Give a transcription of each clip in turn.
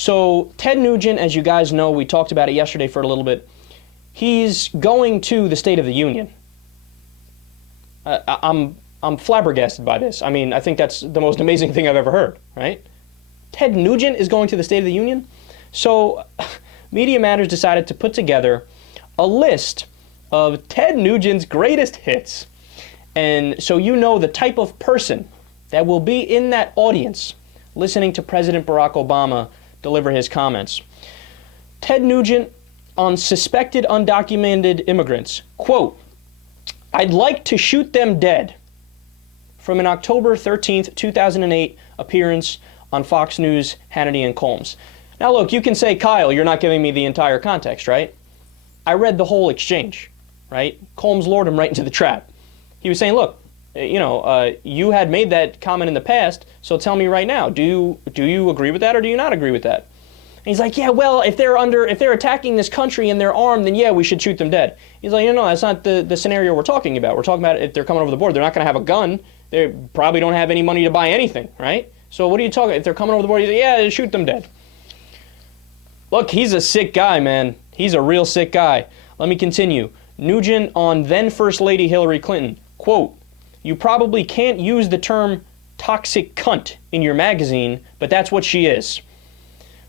So Ted Nugent, as you guys know, we talked about it yesterday for a little bit. He's going to the State of the Union. I'm flabbergasted by this. I mean, I think that's the most amazing thing I've ever heard, right? Ted Nugent is going to the State of the Union? So Media Matters decided to put together a list of Ted Nugent's greatest hits. And so you know the type of person that will be in that audience listening to President Barack Obama deliver his comments. Ted Nugent on suspected undocumented immigrants. Quote, "I'd like to shoot them dead." From an October 13th, 2008 appearance on Fox News, Hannity and Colmes. Now look, you can say, Kyle, you're not giving me the entire context, right? I read the whole exchange, right? Colmes lured him right into the trap. He was saying, look, you had made that comment in the past, so tell me right now, do you agree with that or do you not agree with that? And he's like, yeah, well, if they're attacking this country and they're armed, then yeah, we should shoot them dead. He's like, no, that's not the scenario we're talking about. We're talking about if they're coming over the border, they're not going to have a gun. They probably don't have any money to buy anything, right? So what are you talking? If they're coming over the border, he's like, yeah, shoot them dead. Look, he's a sick guy, man. He's a real sick guy. Let me continue. Nugent on then First Lady Hillary Clinton. Quote, "You probably can't use the term toxic cunt in your magazine, but that's what she is."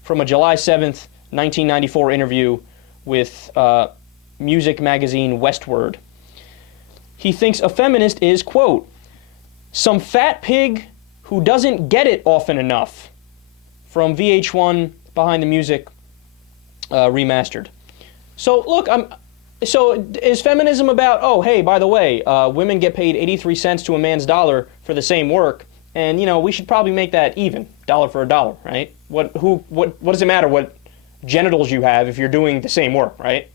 From a July 7th, 1994 interview with music magazine Westword. He thinks a feminist is, quote, "some fat pig who doesn't get it often enough." From VH1 Behind the Music remastered. So look, so is feminism about, oh, hey, by the way, women get paid 83 cents to a man's dollar for the same work, and, we should probably make that even, dollar for a dollar, right? What does it matter what genitals you have if you're doing the same work, right?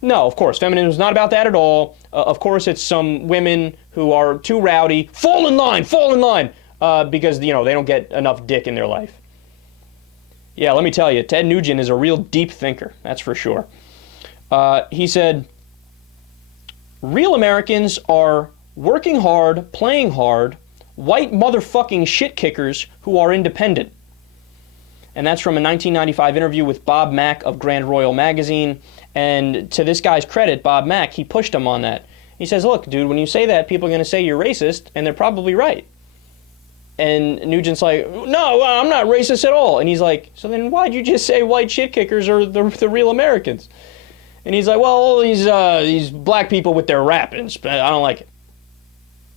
No, of course, feminism is not about that at all. Of course, it's some women who are too rowdy. Fall in line, because, they don't get enough dick in their life. Yeah, let me tell you, Ted Nugent is a real deep thinker, that's for sure. He said, "Real Americans are working hard, playing hard, white motherfucking shit kickers who are independent." And that's from a 1995 interview with Bob Mack of Grand Royal Magazine. And to this guy's credit, Bob Mack, he pushed him on that. He says, look, dude, when you say that, people are going to say you're racist, and they're probably right. And Nugent's like, no, I'm not racist at all. And he's like, so then why'd you just say white shit kickers are the real Americans? And he's like, well, all these black people with their rap, and I don't like it.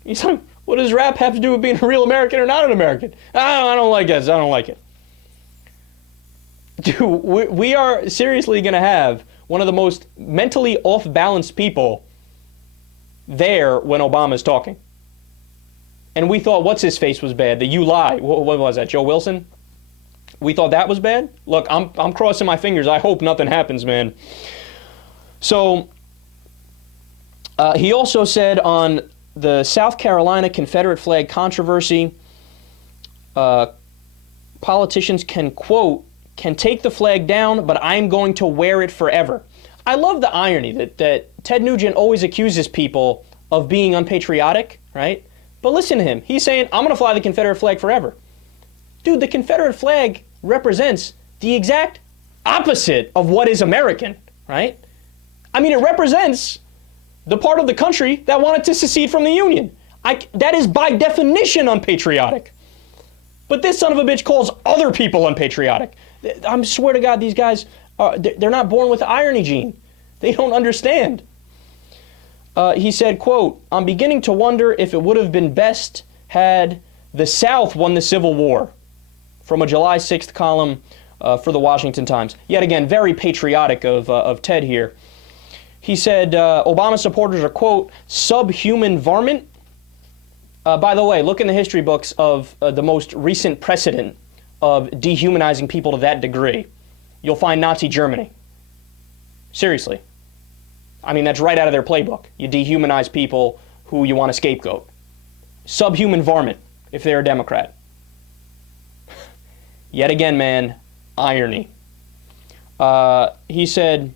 He's like, what does rap have to do with being a real American or not an American? I don't like it. I don't like it. Dude, we are seriously going to have one of the most mentally off-balanced people there when Obama's talking. And we thought what's-his-face was bad, the "you lie." What was that, Joe Wilson? We thought that was bad? Look, I'm crossing my fingers. I hope nothing happens, man. So, he also said on the South Carolina Confederate flag controversy, politicians can, quote, "can take the flag down, but I'm going to wear it forever." I love the irony that Ted Nugent always accuses people of being unpatriotic, right? But listen to him. He's saying, I'm going to fly the Confederate flag forever. Dude, the Confederate flag represents the exact opposite of what is American, right? I mean, it represents the part of the country that wanted to secede from the Union. That is by definition unpatriotic. But this son of a bitch calls other people unpatriotic. I swear to God, these guys, they're not born with the irony gene. They don't understand. He said, quote, "I'm beginning to wonder if it would have been best had the South won the Civil War." From a July 6th column for the Washington Times. Yet again, very patriotic of Ted here. He said, Obama supporters are, quote, "subhuman varmint." By the way, look in the history books of the most recent precedent of dehumanizing people to that degree. You'll find Nazi Germany. Seriously. I mean, that's right out of their playbook. You dehumanize people who you want to scapegoat. Subhuman varmint, if they're a Democrat. Yet again, man, irony. He said,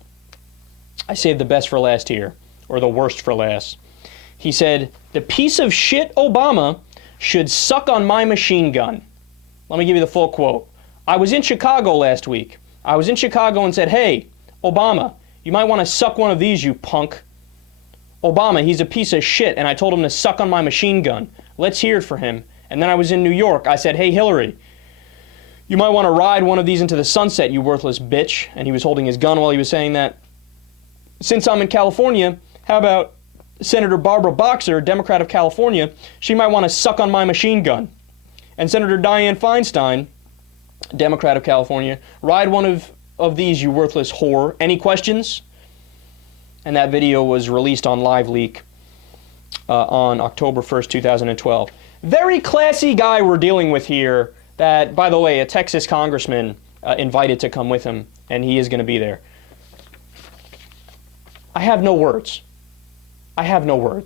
I saved the best for last here, or the worst for last. He said, "The piece of shit Obama should suck on my machine gun." Let me give you the full quote. I was in Chicago last week. I was in Chicago and said, hey, Obama, you might want to suck one of these, you punk. Obama, he's a piece of shit, and I told him to suck on my machine gun. Let's hear it for him. And then I was in New York. I said, hey, Hillary, you might want to ride one of these into the sunset, you worthless bitch. And he was holding his gun while he was saying that. Since I'm in California, how about Senator Barbara Boxer, Democrat of California? She might want to suck on my machine gun. And Senator Dianne Feinstein, Democrat of California, ride one of these, you worthless whore. Any questions? And that video was released on LiveLeak on October 1st, 2012. Very classy guy we're dealing with here that, by the way, a Texas congressman invited to come with him, and he is going to be there. I have no words. I have no words.